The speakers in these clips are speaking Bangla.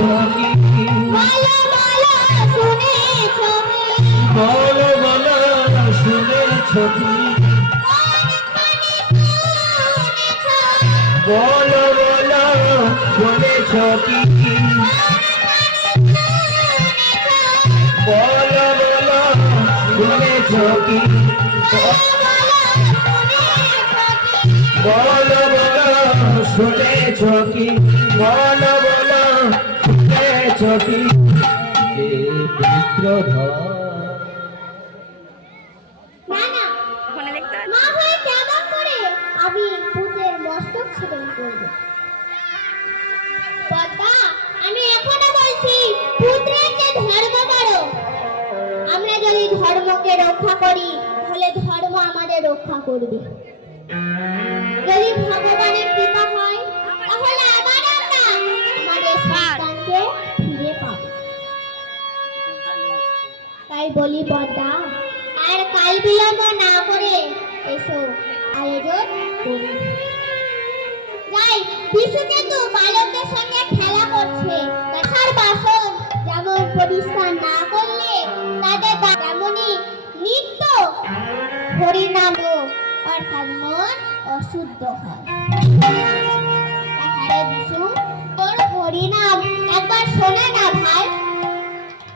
কি বলো বলো শুনেছ বলো বলো শুনেছ কি বলো বলো শুনেছ কি বলো বলো শুনেছ কি বলো বলো শুনেছ কি বলো বলো শুনেছ কি যে পুত্রধর আমি পুত্রের মস্তক ছেদন করব। পদ্মা, আমি এখনো বলছি পুত্রের যে ধর্ম করো। আমরা যদি ধর্মকে রক্ষা করি তাহলে ধর্ম আমাদের রক্ষা করবে। যদি ভগবানের কৃপা হয় তাহলে আবার আমরা আমাদের সন্তানকে ফিরে পাবো। তাই বলি পদ্মা, আর কাল বিলম্ব না করে এসো আয়োজন করি। যাই, বিশুকেতু বালকদের সঙ্গে খেলা করছে। তার বাসন যেমন পরিষ্কার না করলে তাদের তেমনই নিত্য হরিনাম অর্থাৎ মন অশুদ্ধ হয়। হ্যাঁ বিশু, তোর হরিনাম একবার শোনে না ভাই।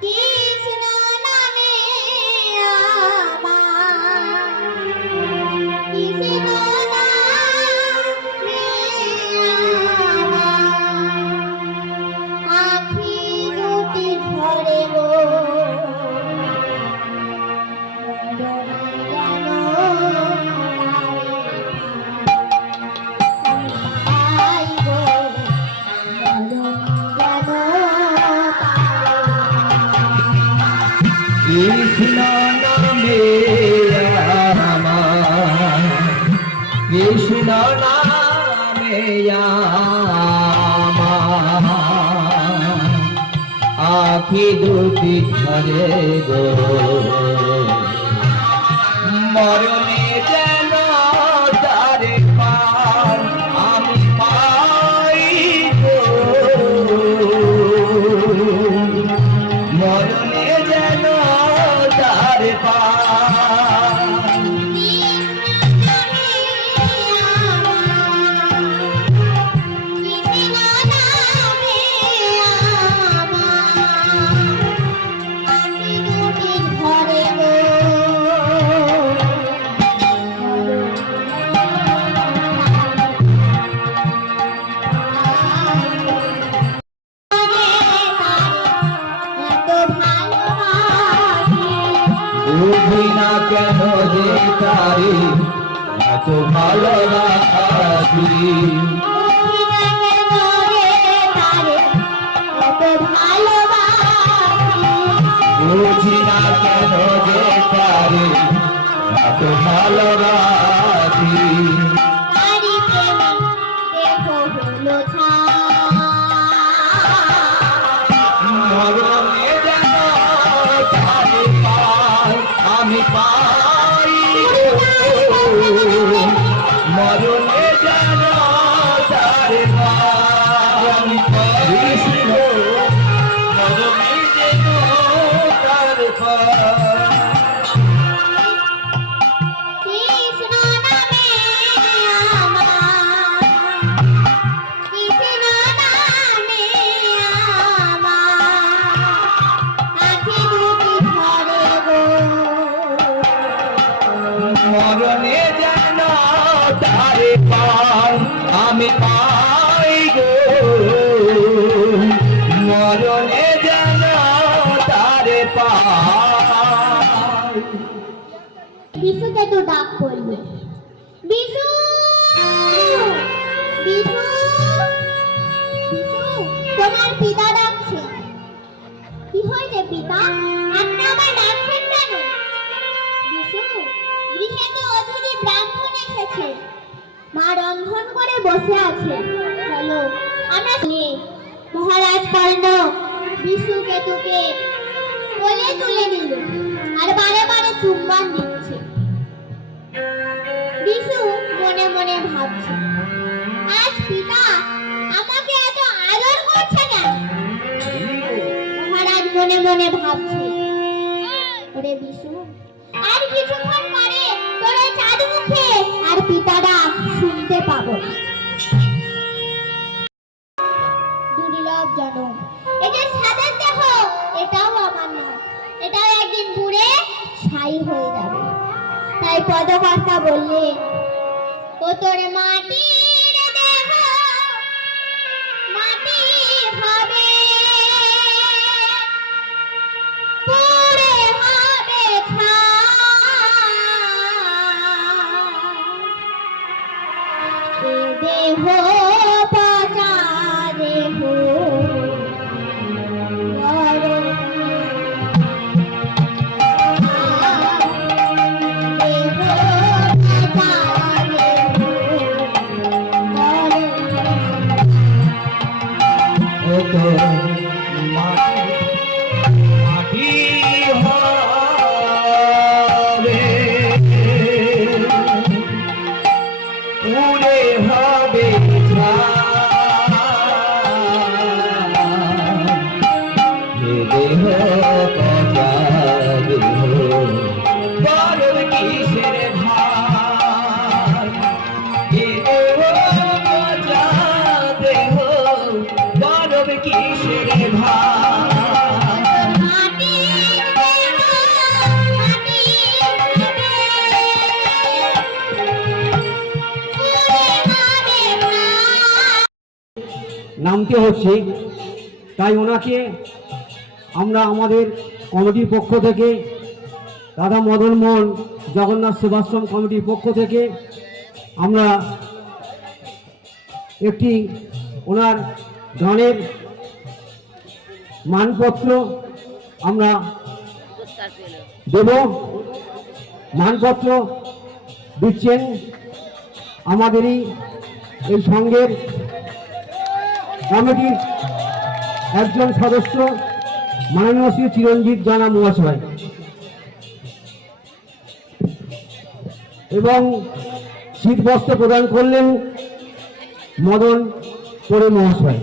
কৃষ্ণ নামে কৃষ্ণ নামে আমার কৃষ্ণ নামে আমার আখি দুটি ঝরে গো মরণে যেন তারে পার আমি পাই গো মরণে যেন তারে পার বুঝি না কেন যে তারি এত ভালোবাসি বুঝি না কেন যে তারি এত ভালোবাসি মরণে যেন তারে পাই আমি পাই মরণে যেন তারে পাই আমি পাই মরণে যেন তারে পাই মরণে যেন তারে পাই আমি পাই গো মরণে যেন তারে পাই বিশুকে তো ডাক পড়বে। বিশু, বিশু, বিশু, তোমার পিতা ডাকছে। কি হয়েছে পিতা? আপনি আবার ডাকছেন কেন? বিশু, গৃহে তো অতিথি ব্রাহ্মণ এসেছে। মা রন্ধন করে বসে আছে। চলো আমরা মহারাজ কর্ণ বিশু কেতুকে কোলে তুলে নিল আর বারে বারে চুম্বন দিচ্ছে। বিশু মনে মনে ভাবছে, আজ পিতা আমাকে এত আদর করছে কেন? মনে মনে ভাবছে, ওরে বিশু, আর কিছুক্ষণ পরে তোর ওই চাঁদ মুখে আর পিতারা শুনতে পাবো না। দুর্লভ জনম, এই যে সাদের দেহ, এটাও আমার নয়, এটাও একদিন পুড়ে ছাই হয়ে যাবে। তাই পদকর্তা বললে, ও তোর মাটির দেহ মাটি হবে, পুড়ে হবে ছাই। এ দেহ পচা দেহ ও তো মাটি হবে, পুড়ে হবে দেহ পচা দেহ, বড় কিসের ভার, এ দেহ পচা দেহ, বড় কিসের ভার। নামতে হচ্ছে, তাই ওনাকে আমরা আমাদের কমিটির পক্ষ থেকে, রাধা মদন মোহন জগন্নাথ সেবাশ্রম কমিটির পক্ষ থেকে আমরা একটি ওনার গানের মানপত্র আমরা দেব। মানপত্র দিচ্ছেন আমাদেরই এই সঙ্গের কমিটির একজন সদস্য মাননীয় শ্রী চিরঞ্জিত জানা মহাশয় এবং শীতবস্ত্র প্রদান করলেন মদন করে মহাশয়।